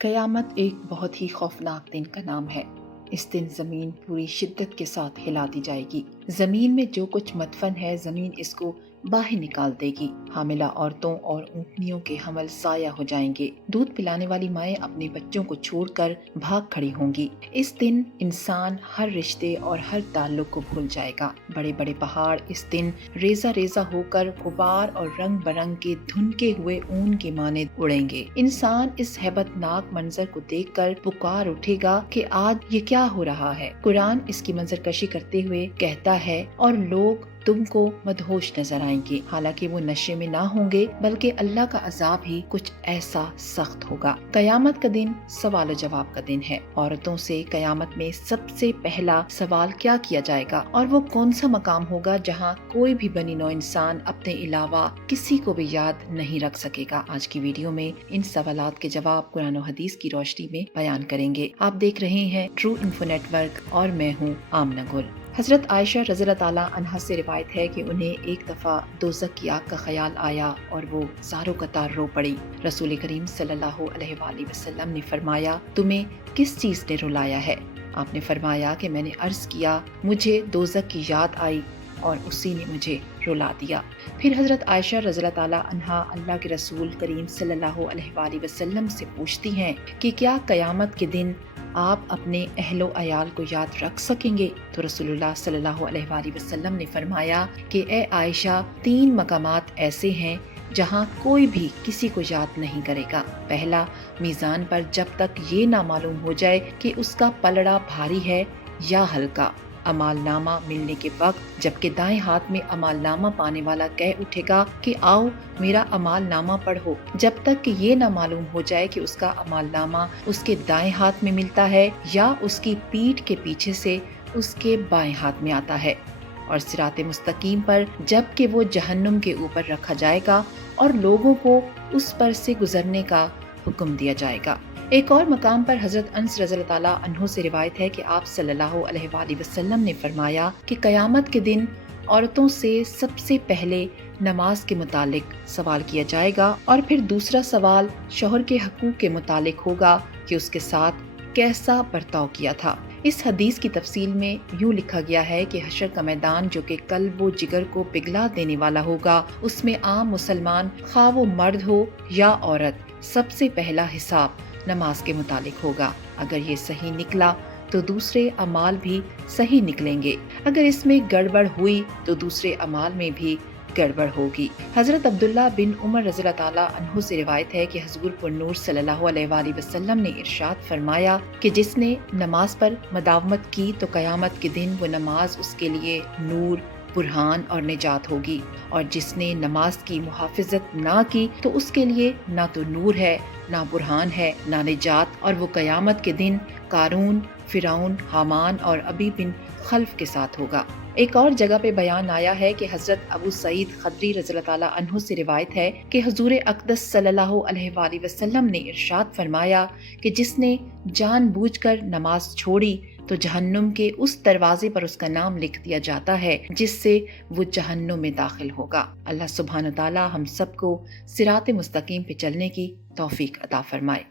قیامت ایک بہت ہی خوفناک دن کا نام ہے۔ اس دن زمین پوری شدت کے ساتھ ہلا دی جائے گی۔ زمین میں جو کچھ مدفن ہے زمین اس کو باہر نکال دے گی۔ حاملہ عورتوں اور اونٹنیوں کے حمل ضائع ہو جائیں گے۔ دودھ پلانے والی مائیں اپنے بچوں کو چھوڑ کر بھاگ کھڑی ہوں گی۔ اس دن انسان ہر رشتے اور ہر تعلق کو بھول جائے گا۔ بڑے بڑے پہاڑ اس دن ریزہ ریزہ ہو کر غبار اور رنگ برنگ کے دھنکے ہوئے اون کے مانند اڑیں گے۔ انسان اس ہیبت ناک منظر کو دیکھ کر پکار اٹھے گا کہ آج یہ کیا ہو رہا ہے۔ قرآن اس کی منظر کشی کرتے ہوئے کہتا ہے، اور لوگ تم کو مدہوش نظر آئیں گے، حالانکہ وہ نشے میں نہ ہوں گے، بلکہ اللہ کا عذاب ہی کچھ ایسا سخت ہوگا۔ قیامت کا دن سوال و جواب کا دن ہے۔ عورتوں سے قیامت میں سب سے پہلا سوال کیا جائے گا، اور وہ کون سا مقام ہوگا جہاں کوئی بھی بنی نوع انسان اپنے علاوہ کسی کو بھی یاد نہیں رکھ سکے گا۔ آج کی ویڈیو میں ان سوالات کے جواب قرآن و حدیث کی روشنی میں بیان کریں گے۔ آپ دیکھ رہے ہیں ٹرو انفو نیٹ ورک اور میں ہوں آمنہ گل۔ حضرت عائشہ رضی اللہ تعالیٰ عنہا سے روایت ہے کہ انہیں ایک دفعہ دوزخ کی آگ کا خیال آیا اور وہ زاروں قطار رو پڑی۔ رسول کریم صلی اللہ علیہ وآلہ وسلم نے فرمایا، تمہیں کس چیز نے رلایا ہے؟ آپ نے فرمایا کہ میں نے عرض کیا، مجھے دوزخ کی یاد آئی اور اسی نے مجھے رلا دیا۔ پھر حضرت عائشہ رضی اللہ تعالیٰ عنہا اللہ کے رسول کریم صلی اللہ علیہ وآلہ وسلم سے پوچھتی ہیں کہ کیا قیامت کے دن آپ اپنے اہل و عیال کو یاد رکھ سکیں گے؟ تو رسول اللہ صلی اللہ علیہ وآلہ وسلم نے فرمایا کہ اے عائشہ، 3 مقامات ایسے ہیں جہاں کوئی بھی کسی کو یاد نہیں کرے گا۔ پہلا، میزان پر جب تک یہ نہ معلوم ہو جائے کہ اس کا پلڑا بھاری ہے یا ہلکا۔ اعمال نامہ ملنے کے وقت جبکہ دائیں ہاتھ میں اعمال نامہ پانے والا کہہ اٹھے گا کہ آؤ میرا اعمال نامہ پڑھو، جب تک کہ یہ نہ معلوم ہو جائے کہ اس کا اعمال نامہ اس کے دائیں ہاتھ میں ملتا ہے یا اس کی پیٹھ کے پیچھے سے اس کے بائیں ہاتھ میں آتا ہے۔ اور صراط مستقیم پر جب کہ وہ جہنم کے اوپر رکھا جائے گا اور لوگوں کو اس پر سے گزرنے کا حکم دیا جائے گا۔ ایک اور مقام پر حضرت انس رضی اللہ تعالیٰ عنہ سے روایت ہے کہ آپ صلی اللہ علیہ وآلہ وسلم نے فرمایا کہ قیامت کے دن عورتوں سے سب سے پہلے نماز کے متعلق سوال کیا جائے گا، اور پھر دوسرا سوال شوہر کے حقوق کے متعلق ہوگا کہ اس کے ساتھ کیسا برتاؤ کیا تھا۔ اس حدیث کی تفصیل میں یوں لکھا گیا ہے کہ حشر کا میدان جو کہ قلب و جگر کو پگھلا دینے والا ہوگا، اس میں عام مسلمان خواہ وہ مرد ہو یا عورت، سب سے پہلا حساب نماز کے متعلق ہوگا۔ اگر یہ صحیح نکلا تو دوسرے اعمال بھی صحیح نکلیں گے، اگر اس میں گڑبڑ ہوئی تو دوسرے اعمال میں بھی گڑبڑ ہوگی۔ حضرت عبداللہ بن عمر رضی اللہ تعالیٰ عنہ سے روایت ہے کہ حضور پر نور صلی اللہ علیہ وآلہ وسلم نے ارشاد فرمایا کہ جس نے نماز پر مداومت کی تو قیامت کے دن وہ نماز اس کے لیے نور، برہان اور نجات ہوگی، اور جس نے نماز کی محافظت نہ کی تو اس کے لیے نہ تو نور ہے، نہ برہان ہے، نہ نجات، اور وہ قیامت کے دن قارون، فرعون، حامان اور ابی بن خلف کے ساتھ ہوگا۔ ایک اور جگہ پہ بیان آیا ہے کہ حضرت ابو سعید خدری رضی اللہ تعالیٰ عنہ سے روایت ہے کہ حضور اقدس صلی اللہ علیہ وآلہ وسلم نے ارشاد فرمایا کہ جس نے جان بوجھ کر نماز چھوڑی تو جہنم کے اس دروازے پر اس کا نام لکھ دیا جاتا ہے جس سے وہ جہنم میں داخل ہوگا۔ اللہ سبحانہ تعالیٰ ہم سب کو صراط مستقیم پہ چلنے کی توفیق عطا فرمائے۔